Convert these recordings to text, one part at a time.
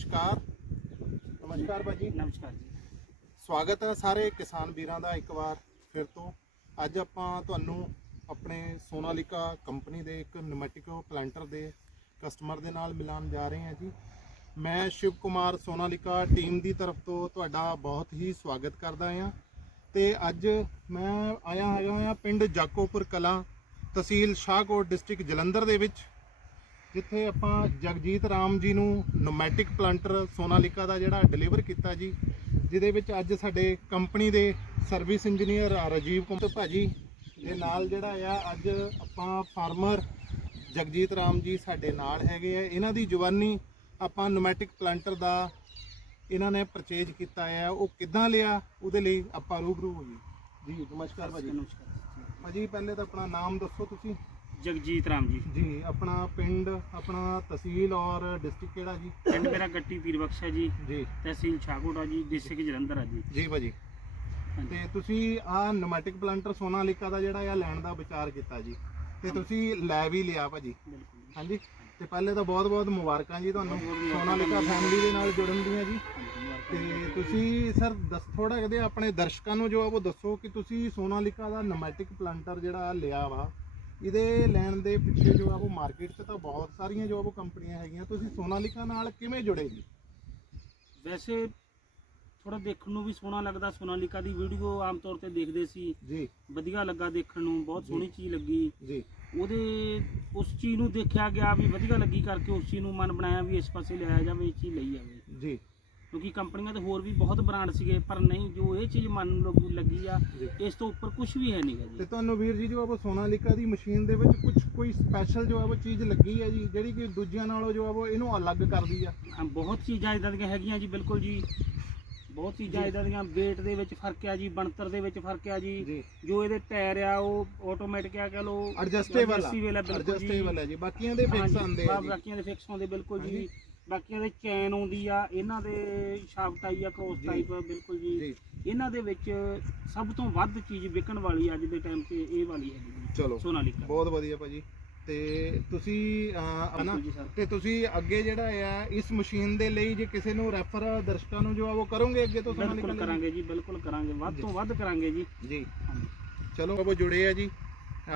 ਨਮਸਕਾਰ। ਨਮਸਕਾਰ ਭਾਜੀ। ਨਮਸਕਾਰ ਜੀ। ਸਵਾਗਤ ਹੈ ਸਾਰੇ ਕਿਸਾਨ ਵੀਰਾਂ ਦਾ ਇੱਕ ਵਾਰ ਫਿਰ ਤੋਂ। ਅੱਜ ਆਪਾਂ ਤੁਹਾਨੂੰ ਆਪਣੇ ਸੋਨਾਲੀਕਾ ਕੰਪਨੀ ਦੇ ਇੱਕ ਨਮੈਟਿਕੋ ਪਲਾਂਟਰ ਦੇ ਕਸਟਮਰ ਦੇ ਨਾਲ ਮਿਲਾਨ ਜਾ ਰਹੇ ਹਾਂ ਜੀ। ਮੈਂ ਸ਼ਿਵ ਕੁਮਾਰ ਸੋਨਾਲੀਕਾ ਟੀਮ ਦੀ ਤਰਫ ਤੋਂ ਤੁਹਾਡਾ ਬਹੁਤ ਹੀ ਸਵਾਗਤ ਕਰਦਾ ਹਾਂ। ਤੇ ਅੱਜ ਮੈਂ ਆਇਆ ਹੈਗਾ ਹਾਂ ਪਿੰਡ ਜਾਕੋਪੁਰ ਕਲਾਂ ਤਹਿਸੀਲ ਸ਼ਾਹਕੋਟ ਡਿਸਟ੍ਰਿਕਟ ਜਲੰਧਰ ਦੇ ਵਿੱਚ। ਜਿੱਥੇ ਆਪਾਂ ਜਗਜੀਤ ਰਾਮ ਜੀ ਨੂੰ ਨੋਮੈਟਿਕ ਪਲਾਂਟਰ ਸੋਨਾਲੀਕਾ ਦਾ ਜਿਹੜਾ ਡਿਲੀਵਰ ਕੀਤਾ ਜੀ ਜਿਹਦੇ ਵਿੱਚ ਅੱਜ ਸਾਡੇ ਕੰਪਨੀ ਦੇ ਸਰਵਿਸ ਇੰਜੀਨੀਅਰ ਰਾਜੀਵ ਕੁਮਾਰ ਭਾਜੀ ਦੇ ਨਾਲ ਜਿਹੜਾ ਆ ਅੱਜ ਆਪਾਂ ਫਾਰਮਰ ਜਗਜੀਤ ਰਾਮ ਜੀ ਸਾਡੇ ਨਾਲ ਹੈਗੇ ਆ। ਇਹਨਾਂ ਦੀ ਜਵਾਨੀ ਆਪਾਂ ਨੋਮੈਟਿਕ ਪਲਾਂਟਰ ਦਾ ਇਹਨਾਂ ਨੇ ਪਰਚੇਜ ਕੀਤਾ ਹੈ ਉਹ ਕਿੱਦਾਂ ਲਿਆ ਉਹਦੇ ਲਈ ਆਪਾਂ ਰੂਬਰੂ ਹੋਈਏ। ਜੀ ਨਮਸਕਾਰ ਭਾਜੀ। ਨਮਸਕਾਰ ਭਾਜੀ ਪਹਿਲੇ ਤਾਂ ਆਪਣਾ ਨਾਮ ਦੱਸੋ ਤੁਸੀਂ। ਜਗਜੀਤ ਰਾਮ ਜੀ। ਜੀ ਆਪਣਾ ਪਿੰਡ ਆਪਣਾ ਤਹਿਸੀਲ ਔਰ ਡਿਸਟ੍ਰਿਕਟ ਕਿਹੜਾ ਜੀ? ਪਿੰਡ ਮੇਰਾ ਗੱਟੀ ਪੀਰ ਬਖਸ਼ ਹੈ ਜੀ ਜੀ। ਤਹਿਸੀਲ ਛਾਗੋਟਾ ਜੀ ਡਿਸਟ੍ਰਿਕਟ ਜਲੰਧਰ ਆ ਜੀ। ਜੀ ਭਾਜੀ। ਤੇ ਤੁਸੀਂ ਆ ਨੋਮੈਟਿਕ ਪਲਾਂਟਰ ਸੋਨਾਲੀਕਾ ਦਾ ਜਿਹੜਾ ਆ ਲੈਣ ਦਾ ਵਿਚਾਰ ਕੀਤਾ ਜੀ। ਤੇ ਤੁਸੀਂ ਲੈ ਵੀ ਲਿਆ ਭਾਜੀ। ਹਾਂਜੀ। ਤੇ ਪਹਿਲੇ ਤਾਂ ਬਹੁਤ ਬਹੁਤ ਮੁਬਾਰਕਾਂ ਜੀ ਤੁਹਾਨੂੰ। ਸੋਨਾਲੀਕਾ ਫੈਮਿਲੀ ਦੇ ਨਾਲ ਜੁੜਨ ਦੀਆਂ ਜੀ। ਤੇ। ਤੁਸੀਂ ਸਰ ਦੱਸ ਥੋੜਾ ਕਦੇ ਆਪਣੇ ਦਰਸ਼ਕਾਂ ਨੂੰ ਜੋ ਆ ਉਹ ਦੱਸੋ ਕਿ ਤੁਸੀਂ ਸੋਨਾਲੀਕਾ ਦਾ ਨੋਮੈਟਿਕ ਪਲਾਂਟਰ ਜਿਹੜਾ ਲਿਆ ਵਾ। ਇਹਦੇ ਲੈਣ ਦੇ ਪਿੱਛੇ ਜੋ ਆ ਉਹ ਮਾਰਕੀਟ 'ਚ ਤਾਂ ਬਹੁਤ ਸਾਰੀਆਂ ਜੋ ਆ ਉਹ ਕੰਪਨੀਆਂ ਹੈਗੀਆਂ। ਤੁਸੀਂ ਸੋਨਾਲੀਕਾ ਨਾਲ ਕਿਵੇਂ ਜੁੜੇ ਜੀ? ਵੈਸੇ ਥੋੜਾ ਦੇਖਣ ਨੂੰ ਵੀ ਸੋਹਣਾ ਲੱਗਦਾ। ਸੋਨਾਲੀਕਾ ਦੀ ਵੀਡੀਓ ਆਮ ਤੌਰ ਤੇ ਦੇਖਦੇ ਸੀ। ਜੀ। ਵਧੀਆ ਲੱਗਾ ਦੇਖਣ ਨੂੰ ਬਹੁਤ ਸੋਹਣੀ ਚੀਜ਼ ਲੱਗੀ। ਜੀ। ਉਹਦੇ ਉਸ ਚੀਜ਼ ਨੂੰ ਦੇਖਿਆ ਗਿਆ ਵੀ ਵਧੀਆ ਲੱਗੀ ਕਰਕੇ ਉਸ ਚੀਜ਼ ਨੂੰ ਮਨ ਬਣਾਇਆ ਵੀ ਇਸ ਪਾਸੇ ਲਿਆਇਆ ਜਾਵੇ ਇਹ ਚੀਜ਼ ਲਈ ਜਾਵੇ। ਜੀ। ਕਿਉਂਕਿ ਕੰਪਨੀਆਂ ਤੇ ਹੋਰ ਵੀ ਬਹੁਤ ਬ੍ਰਾਂਡ ਸੀਗੇ ਪਰ ਨਹੀਂ ਜੋ ਇਹ ਚੀਜ਼ ਮਨ ਨੂੰ ਲੱਗੂ- ਲੱਗੀ ਆ ਇਸ ਤੋਂ ਉੱਪਰ ਕੁਝ ਵੀ ਹੈ ਨਹੀਂਗਾ ਤੇ ਜੀ ਤੁਹਾਨੂੰ ਵੀਰ ਜੀ ਜੋ ਆ ਉਹ ਸੋਨਾਲੀਕਾ ਦੀ ਮਸ਼ੀਨ ਦੇ ਵਿੱਚ ਕੁਝ ਕੋਈ ਸਪੈਸ਼ਲ ਜੋ ਆ ਉਹ ਚੀਜ਼ ਲੱਗੀ ਹੈ ਜੀ ਜਿਹੜੀ ਕਿ ਦੂਜਿਆਂ ਨਾਲੋਂ ਜੋ ਆ ਉਹ ਇਹਨੂੰ ਅਲੱਗ ਕਰਦੀ ਆ? ਹਾਂ, ਬਹੁਤ ਚੀਜ਼ਾਂ ਇਦਾਂ ਦੀਆਂ ਹੈਗੀਆਂ ਜੀ ਬਿਲਕੁਲ ਜੀ। ਬਹੁਤ ਚੀਜ਼ਾਂ ਜੀ। ਇਦਾਂ ਦੀਆਂ weight ਦੇ ਵਿੱਚ ਫ਼ਰਕ ਆ ਜੀ ਬਣਤਰ ਦੇ ਵਿੱਚ ਫ਼ਰਕ ਆ ਜੀ। ਜੀ। ਜੋ ਇਹਦੇ ਟਾਇਰ ਆ ਉਹ ਆਟੋਮੈਟਿਕ ਆ ਕਹ ਲੋ ਐਡਜਸਟੇਬਲ ਆ ਬਿਲਕੁਲ ਜੀ। ਐਡਜਸਟੇਬਲ ਹੈ ਜੀ ਬਾਕੀਆਂ ਦੇ ਫਿਕਸ ਆਉਂਦੇ ਆ ਜੀ। ਬਾਕੀਆਂ ਦੇ ਫਿਕਸ ਆਉਂਦੇ ਬਿਲਕੁਲ ਜੀ। ਹਾਂਜੀ। ਬਾਕੀਆਂ ਦੇ ਚੈਨ ਆਉਂਦੀ ਆ ਇਹਨਾਂ ਦੇ ਸ਼ਾਫਟ ਆਈ ਆ ਕ੍ਰੋਸ। ਟਾਈਪ ਬਿਲਕੁਲ ਜੀ। ਇਹਨਾਂ ਦੇ ਵਿੱਚ ਸਭ ਤੋਂ ਵੱਧ ਚੀਜ਼ ਵਿਕਣ ਵਾਲੀ ਅੱਜ ਦੇ ਟਾਈਮ ਤੇ ਇਹ ਵਾਲੀ ਹੈ ਜੀ। ਚਲੋ ਸੋਨਾਲੀਕਾ ਬਹੁਤ ਵਧੀਆ ਭਾਜੀ। ਤੇ ਤੁਸੀਂ ਹਨਾ ਤੇ ਤੁਸੀਂ ਅੱਗੇ ਜਿਹੜਾ ਆ ਇਸ ਮਸ਼ੀਨ ਦੇ ਲਈ ਜੇ ਕਿਸੇ ਨੂੰ ਰੈਫਰ ਦਰਸ਼ਕਾਂ ਨੂੰ ਜੋ ਆ ਉਹ ਕਰੋਗੇ ਅੱਗੇ ਤੋਂ ਬਿਲਕੁਲ ਲਈ? ਕਰਾਂਗੇ ਜੀ ਬਿਲਕੁਲ ਕਰਾਂਗੇ। ਵੱਧ। ਤੋਂ ਵੱਧ ਕਰਾਂਗੇ ਜੀ। ਜੀ। ਚਲੋ ਉਹ ਜੁੜੇ ਆ ਜੀ।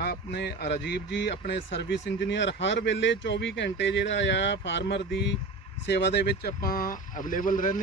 ਆਪਣੇ ਰਾਜੀਵ ਜੀ ਆਪਣੇ ਸਰਵਿਸ ਇੰਜੀਨੀਅਰ ਹਰ ਵੇਲੇ 24 ਘੰਟੇ ਜਿਹੜਾ ਆ ਫਾਰਮਰ ਦੀ ਸੇਵਾ ਦੇ ਵਿੱਚ ਆਪਾਂ ਅਵੇਲੇਬਲ ਰਹਿੰਦੇ